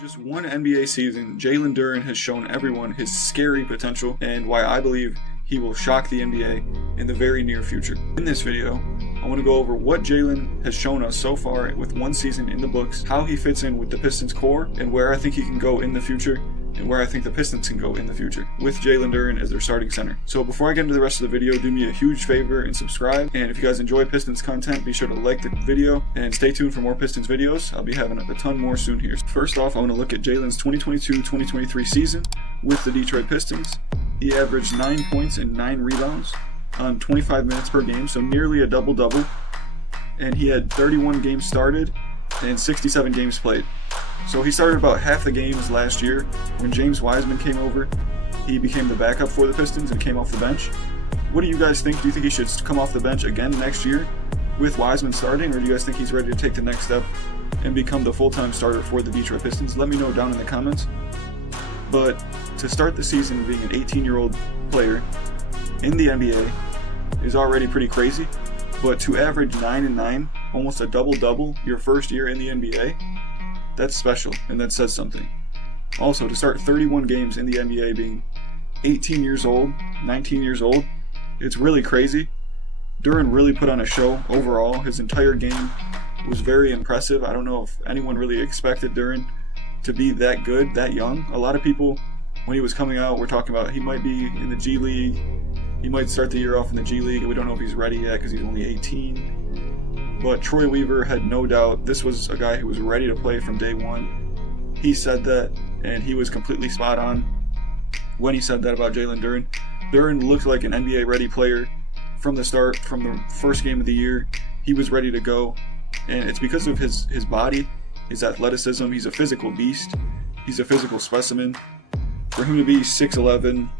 Just one NBA season, Jalen Duren has shown everyone his scary potential and why I believe he will shock the NBA in the very near future. In this video, I want to go over what Jalen has shown us so far with one season in the books, how he fits in with the Pistons core, and where I think he can go in the future, and where I think the Pistons can go in the future, with Jalen Duren as their starting center. So before I get into the rest of the video, do me a huge favor and subscribe, and if you guys enjoy Pistons content, be sure to like the video, and stay tuned for more Pistons videos. I'll be having a ton more soon here. First off, I want to look at Jalen's 2022-2023 season with the Detroit Pistons. He averaged 9 points and 9 rebounds on 25 minutes per game, so nearly a double-double, and he had 31 games started and 67 games played. So he started about half the games last year. When James Wiseman came over, he became the backup for the Pistons and came off the bench. What do you guys think? Do you think he should come off the bench again next year with Wiseman starting, or do you guys think he's ready to take the next step and become the full-time starter for the Detroit Pistons? Let me know down in the comments. But to start the season being an 18-year-old player in the NBA is already pretty crazy. But to average 9 and 9, almost a double-double your first year in the NBA, that's special, and that says something. Also, to start 31 games in the NBA being 18 years old, 19 years old, it's really crazy. Duren really put on a show overall. His entire game was very impressive. I don't know if anyone really expected Duren to be that good, that young. A lot of people, when he was coming out, were talking about he might be in the G League. He might start the year off in the G League, and we don't know if he's ready yet because he's only 18. But Troy Weaver had no doubt this was a guy who was ready to play from day one. He said that, and he was completely spot on when he said that about Jalen Duren. Duren looked like an NBA-ready player from the start, from the first game of the year. He was ready to go, and it's because of his body, his athleticism. He's a physical beast. He's a physical specimen. For him to be 6'11",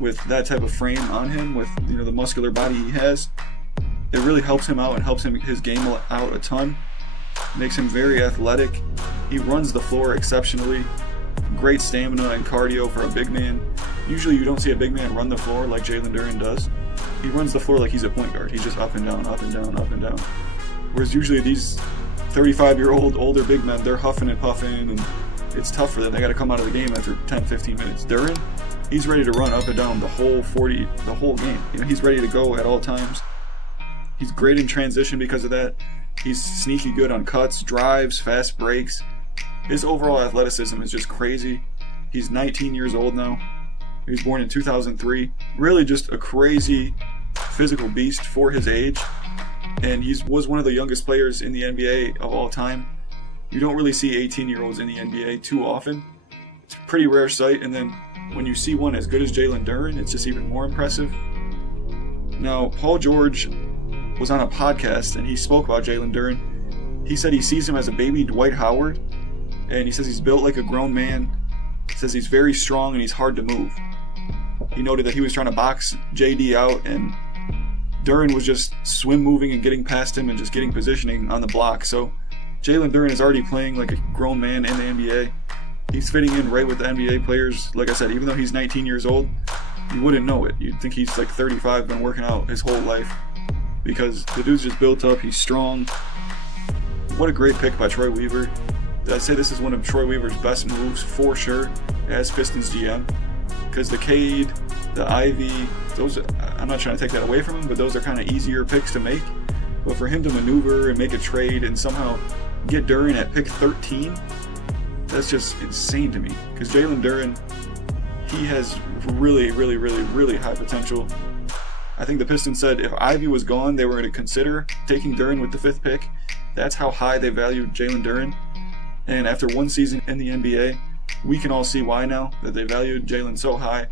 with that type of frame on him, with the muscular body he has, it really helps him out and helps his game out a ton. Makes him very athletic. He runs the floor exceptionally. Great stamina and cardio for a big man. Usually you don't see a big man run the floor like Jalen Duren does. He runs the floor like he's a point guard. He's just up and down, up and down, up and down. Whereas usually these 35-year-old older big men, they're huffing and puffing, and it's tough for them. They got to come out of the game after 10-15 minutes. Duren, he's ready to run up and down the whole game. He's ready to go at all times. He's great in transition because of that. He's sneaky good on cuts, drives, fast breaks. His overall athleticism is just crazy. He's 19 years old now. He was born in 2003. Really just a crazy physical beast for his age. And he was one of the youngest players in the NBA of all time. You don't really see 18-year-olds in the NBA too often. It's a pretty rare sight. And then when you see one as good as Jalen Duren, it's just even more impressive. Now, Paul George was on a podcast and he spoke about Jalen Duren. He said he sees him as a baby Dwight Howard, and he says he's built like a grown man. He says he's very strong and he's hard to move. He noted that he was trying to box JD out, and Duren was just swim moving and getting past him and just getting positioning on the block. So Jalen Duren is already playing like a grown man in the NBA. He's fitting in right with the NBA players. Like I said, even though he's 19 years old, you wouldn't know it. You'd think he's like 35, been working out his whole life, because the dude's just built up. He's strong. What a great pick by Troy Weaver. I'd say this is one of Troy Weaver's best moves for sure as Pistons GM, because the Cade, the Ivy, those, I'm not trying to take that away from him, but those are kind of easier picks to make. But for him to maneuver and make a trade and somehow get Duren at pick 13, that's just insane to me, because Jalen Duren, he has really, really, really, really high potential. I think the Pistons said if Ivy was gone, they were going to consider taking Duren with the 5th pick. That's how high they valued Jalen Duren. And after one season in the NBA, we can all see why now, that they valued Jalen so high,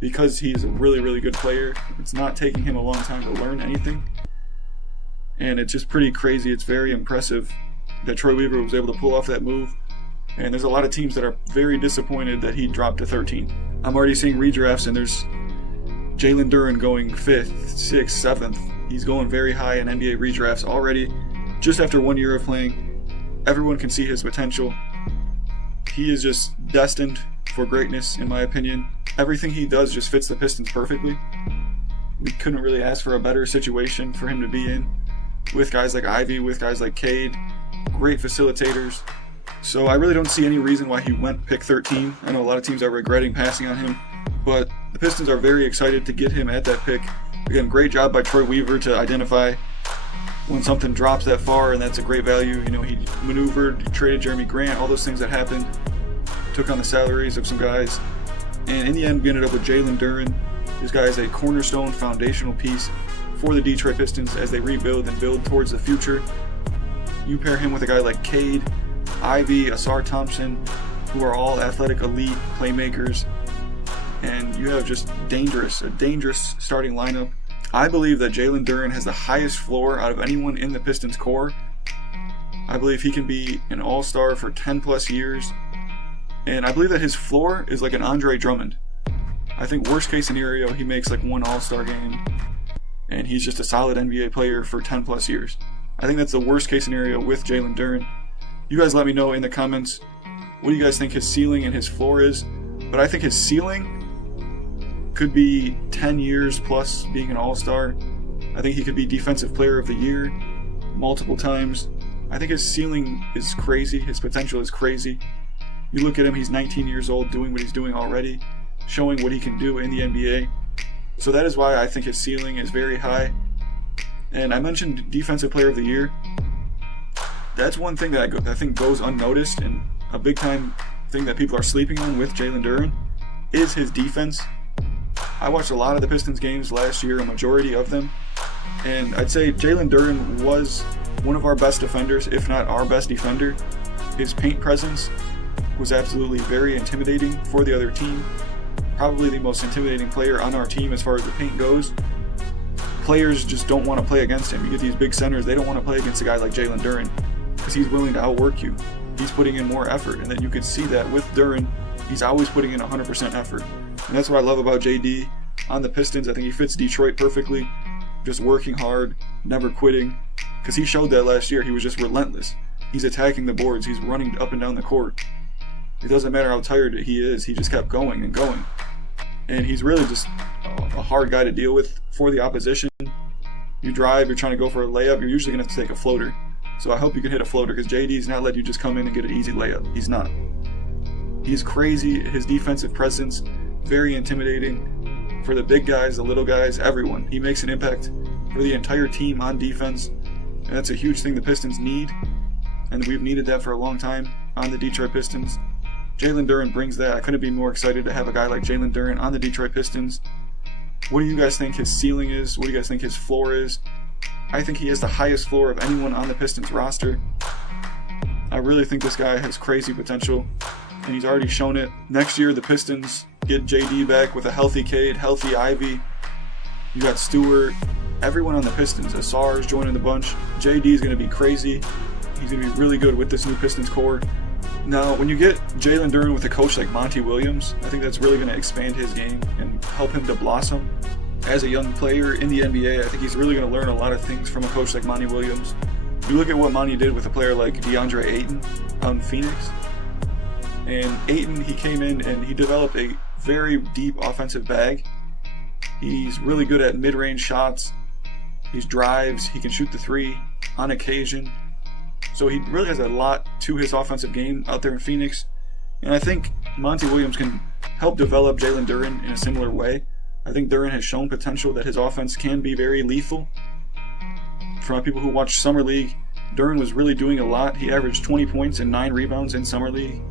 because he's a really, really good player. It's not taking him a long time to learn anything. And it's just pretty crazy. It's very impressive that Troy Weaver was able to pull off that move. And there's a lot of teams that are very disappointed that he dropped to 13. I'm already seeing redrafts, and there's Jalen Duren going 5th, 6th, 7th. He's going very high in NBA redrafts already, just after 1 year of playing. Everyone can see his potential. He is just destined for greatness, in my opinion. Everything he does just fits the Pistons perfectly. We couldn't really ask for a better situation for him to be in, with guys like Ivy, with guys like Cade. Great facilitators, So I really don't see any reason why he went pick 13. I know a lot of teams are regretting passing on him, but the Pistons are very excited to get him at that pick. Again, great job by Troy Weaver to identify when something drops that far, and that's a great value. You know, he maneuvered, he traded Jeremy Grant, all those things that happened, took on the salaries of some guys, and in the end we ended up with JALEN DUREN. This guy is a cornerstone, foundational piece for the Detroit Pistons as they rebuild and build towards the future. You pair him with a guy like Cade, Ivy, Asar Thompson, who are all athletic elite playmakers, and you have just a dangerous starting lineup. I believe that JALEN DUREN has the highest floor out of anyone in the Pistons core. I believe he can be an all-star for 10 plus years, and I believe that his floor is like an Andre Drummond. I think worst case scenario, he makes like one all-star game and he's just a solid NBA player for 10 plus years. I think that's the worst case scenario with JALEN DUREN. You guys let me know in the comments what do you guys think his ceiling and his floor is, but I think his ceiling could be 10 years plus being an all-star. I think he could be Defensive Player of the Year multiple times. I think his ceiling is crazy. His potential is crazy. You look at him, he's 19 years old doing what he's doing already, showing what he can do in the NBA. So that is why I think his ceiling is very high. And I mentioned Defensive Player of the Year. That's one thing that I think goes unnoticed, and a big time thing that people are sleeping on with JALEN DUREN is his defense. I watched a lot of the Pistons games last year, a majority of them, and I'd say JALEN DUREN was one of our best defenders, if not our best defender. His paint presence was absolutely very intimidating for the other team. Probably the most intimidating player on our team as far as the paint goes. Players just don't want to play against him. You get these big centers, they don't want to play against a guy like JALEN DUREN because he's willing to outwork you. He's putting in more effort, and then you could see that with Duren. He's always putting in 100% effort. And that's what I love about JD on the Pistons. I think he fits Detroit perfectly, just working hard, never quitting, because he showed that last year. He was just relentless. He's attacking the boards. He's running up and down the court. It doesn't matter how tired he is. He just kept going and going. And he's really just a hard guy to deal with for the opposition. You drive, you're trying to go for a layup, you're usually going to have to take a floater. So I hope you can hit a floater, because JD's not letting you just come in and get an easy layup. He's not. He's crazy. His defensive presence, very intimidating for the big guys, the little guys, everyone. He makes an impact for the entire team on defense, and that's a huge thing the Pistons need, and we've needed that for a long time on the Detroit Pistons. JALEN DUREN brings that. I couldn't be more excited to have a guy like JALEN DUREN on the Detroit Pistons. What do you guys think his ceiling is? What do you guys think his floor is? I think he has the highest floor of anyone on the Pistons roster. I really think this guy has crazy potential, and he's already shown it. Next year, the Pistons get JD back with a healthy Cade, healthy Ivy. You got Stewart, everyone on the Pistons. Asar's joining the bunch. JD is going to be crazy. He's going to be really good with this new Pistons core. Now, when you get JALEN DUREN with a coach like Monty Williams, I think that's really going to expand his game and help him to blossom as a young player in the NBA. I think he's really going to learn a lot of things from a coach like Monty Williams. You look at what Monty did with a player like DeAndre Ayton out in Phoenix. And Ayton, he came in and he developed a very deep offensive bag. He's really good at mid-range shots. He drives. He can shoot the three on occasion. So he really has a lot to his offensive game out there in Phoenix. And I think Monty Williams can help develop JALEN DUREN in a similar way. I think Duren has shown potential that his offense can be very lethal. For people who watch Summer League, Duren was really doing a lot. He averaged 20 points and 9 rebounds in Summer League.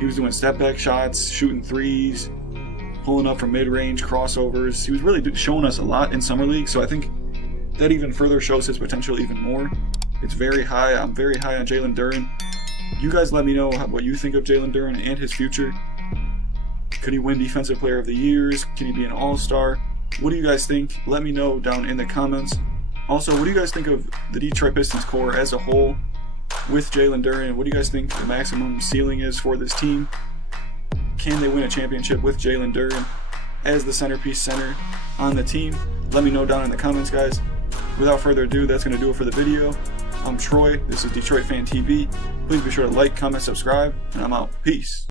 He was doing step-back shots, shooting threes, pulling up from mid-range, crossovers. He was really showing us a lot in Summer League, so I think that even further shows his potential even more. It's very high. I'm very high on JALEN DUREN. You guys let me know what you think of JALEN DUREN and his future. Could he win Defensive Player of the Year? Can he be an all-star? What do you guys think? Let me know down in the comments. Also, what do you guys think of the Detroit Pistons core as a whole with JALEN DUREN? What do you guys think the maximum ceiling is for this team? Can they win a championship with JALEN DUREN as the centerpiece center on the team? Let me know down in the comments, guys. Without further ado, that's going to do it for the video. I'm Troy. This is Detroit Fan TV. Please be sure to like, comment, subscribe, and I'm out. Peace.